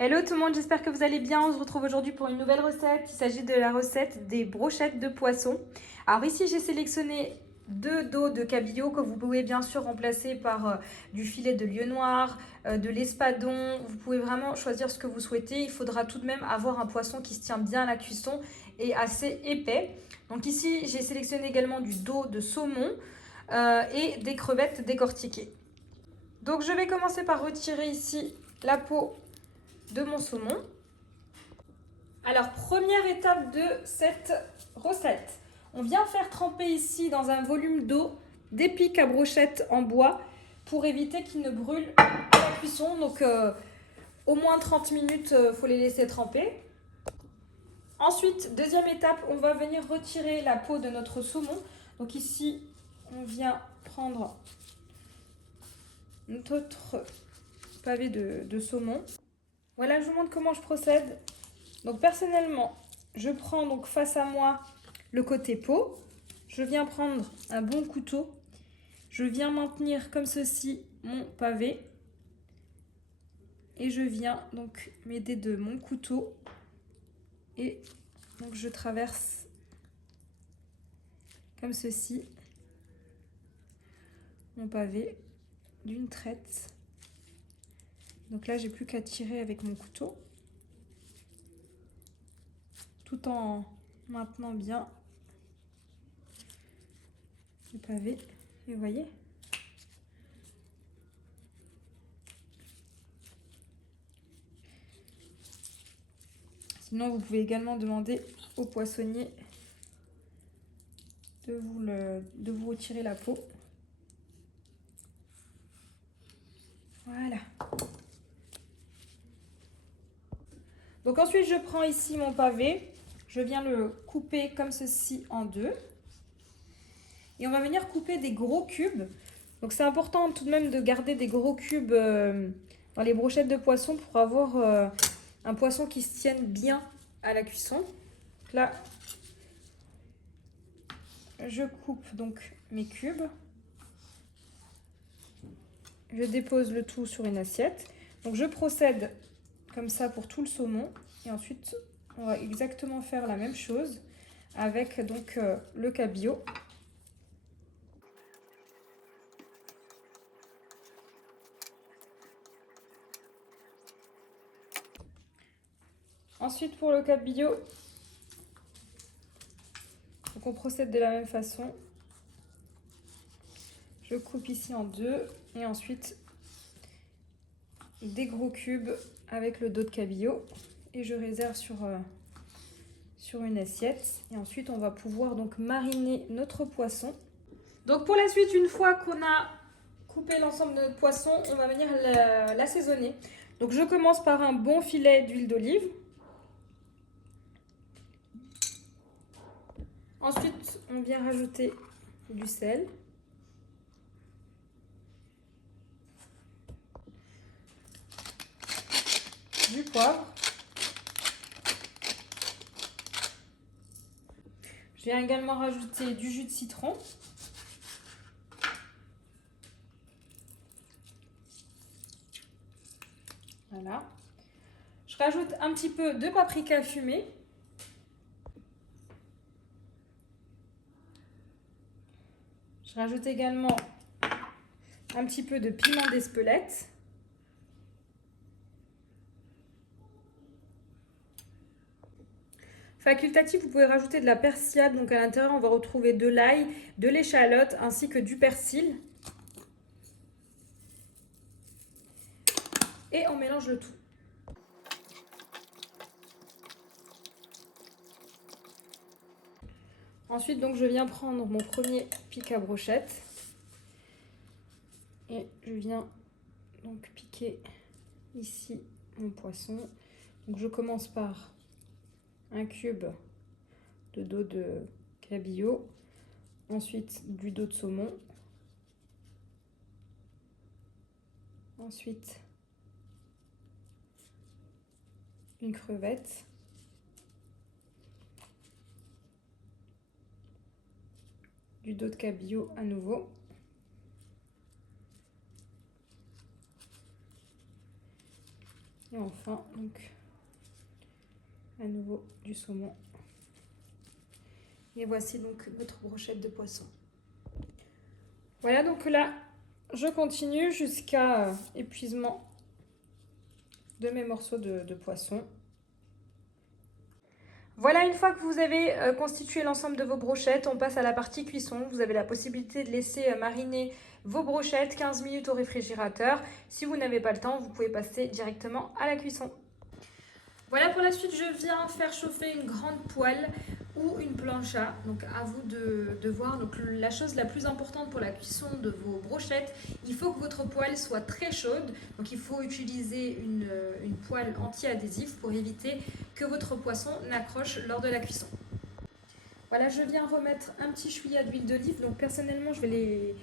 Hello tout le monde, j'espère que vous allez bien. On se retrouve aujourd'hui pour une nouvelle recette. Il s'agit de la recette des brochettes de poisson. Alors ici, j'ai sélectionné 2 dos de cabillaud que vous pouvez bien sûr remplacer par du filet de lieu noir, de l'espadon. Vous pouvez vraiment choisir ce que vous souhaitez. Il faudra tout de même avoir un poisson qui se tient bien à la cuisson et assez épais. Donc ici, j'ai sélectionné également du dos de saumon et des crevettes décortiquées. Donc je vais commencer par retirer ici la peau de mon saumon. Alors, première étape de cette recette. On vient faire tremper ici dans un volume d'eau des pics à brochettes en bois pour éviter qu'ils ne brûlent à la cuisson. Donc, au moins 30 minutes, il faut les laisser tremper. Ensuite, deuxième étape, on va venir retirer la peau de notre saumon. Donc ici, on vient prendre notre pavé de saumon. Voilà, je vous montre comment je procède. Donc personnellement, je prends donc face à moi le côté peau. Je viens prendre un bon couteau. Je viens maintenir comme ceci mon pavé. Et je viens donc m'aider de mon couteau. Et donc je traverse comme ceci mon pavé d'une traite. Donc là, j'ai plus qu'à tirer avec mon couteau. Tout en maintenant bien le pavé. Et vous voyez ? Sinon, vous pouvez également demander au poissonnier de vous retirer la peau. Voilà. Donc ensuite, je prends ici mon pavé. Je viens le couper comme ceci en deux. Et on va venir couper des gros cubes. Donc c'est important tout de même de garder des gros cubes dans les brochettes de poisson pour avoir un poisson qui se tienne bien à la cuisson. Donc là, je coupe donc mes cubes. Je dépose le tout sur une assiette. Donc je procède comme ça pour tout le saumon. Et ensuite, on va exactement faire la même chose avec donc le cabillaud. Ensuite, pour le cabillaud, donc on procède de la même façon. Je coupe ici en deux et ensuite des gros cubes avec le dos de cabillaud et je réserve sur une assiette. Et ensuite, on va pouvoir donc mariner notre poisson. Donc pour la suite, une fois qu'on a coupé l'ensemble de notre poisson, on va venir l'assaisonner. Donc je commence par un bon filet d'huile d'olive. Ensuite, on vient rajouter du sel. Du poivre. Je viens également rajouter du jus de citron. Voilà. Je rajoute un petit peu de paprika fumé. Je rajoute également un petit peu de piment d'Espelette. Facultatif, vous pouvez rajouter de la persillade. Donc à l'intérieur, on va retrouver de l'ail, de l'échalote ainsi que du persil. Et on mélange le tout. Ensuite, donc, je viens prendre mon premier pic à brochette. Et je viens donc piquer ici mon poisson. Donc je commence par un cube de dos de cabillaud. Ensuite, du dos de saumon. Ensuite, une crevette. Du dos de cabillaud à nouveau. Et enfin, donc, à nouveau du saumon. Et voici donc notre brochette de poisson. Voilà, donc là, je continue jusqu'à épuisement de mes morceaux de poisson. Voilà, une fois que vous avez constitué l'ensemble de vos brochettes, on passe à la partie cuisson. Vous avez la possibilité de laisser mariner vos brochettes 15 minutes au réfrigérateur. Si vous n'avez pas le temps, vous pouvez passer directement à la cuisson. Voilà, pour la suite, je viens faire chauffer une grande poêle ou une plancha. Donc à vous de voir. Donc la chose la plus importante pour la cuisson de vos brochettes, il faut que votre poêle soit très chaude. Donc il faut utiliser une poêle anti-adhésif pour éviter que votre poisson n'accroche lors de la cuisson. Voilà, je viens remettre un petit chouïa d'huile d'olive. Donc personnellement, je vais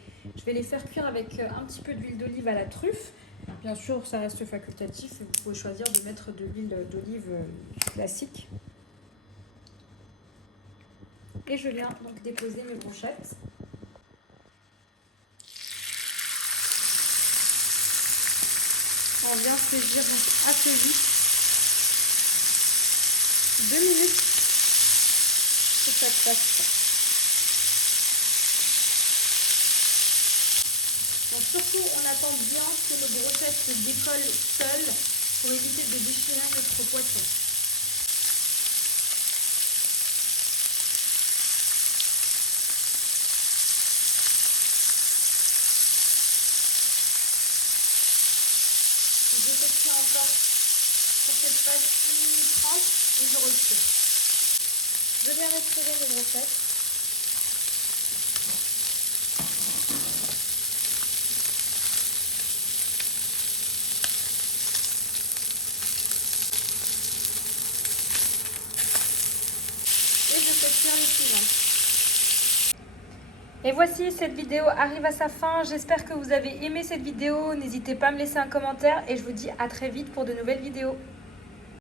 les faire cuire avec un petit peu d'huile d'olive à la truffe. Bien sûr, ça reste facultatif. Vous pouvez choisir de mettre de l'huile d'olive classique. Et je viens donc déposer mes brochettes. On vient saisir assez vite. 2 minutes pour chaque passe. Donc surtout, on attend bien que nos brochettes se décollent seules pour éviter de déchirer notre poisson. Je fais encore sur cette face-ci 30 et je retire. Je viens retirer mes brochettes. Et je fais cuire les suivantes. Et voici, cette vidéo arrive à sa fin. J'espère que vous avez aimé cette vidéo. N'hésitez pas à me laisser un commentaire et je vous dis à très vite pour de nouvelles vidéos.